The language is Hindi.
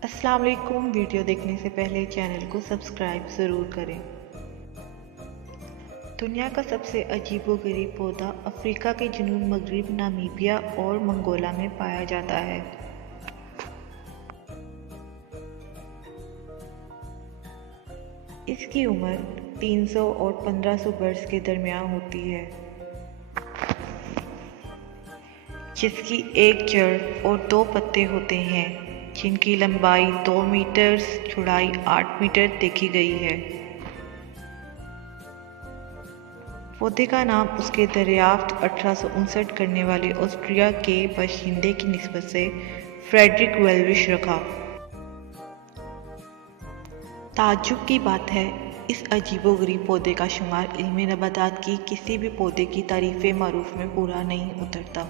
अस्सलाम वालेकुम। वीडियो देखने से पहले चैनल को सब्सक्राइब ज़रूर करें। दुनिया का सबसे अजीबोगरीब पौधा अफ्रीका के जुनून मगरिब, नामीबिया और मंगोला में पाया जाता है। इसकी उम्र 300 और 1500 बरस के दरमियान होती है, जिसकी एक जड़ और 2 पत्ते होते हैं, जिनकी लंबाई 2 मीटर, चौड़ाई 8 मीटर देखी गई है। पौधे का नाम उसके दरियाफ्त 1859 करने वाले ऑस्ट्रिया के बाशिंदे की निस्बत से फ्रेडरिक वेल्विश रखा। ताज्जुब की बात है, इस अजीबोगरीब पौधे का शुमार इल्म नबातात की किसी भी पौधे की तारीफ़ मारूफ में पूरा नहीं उतरता।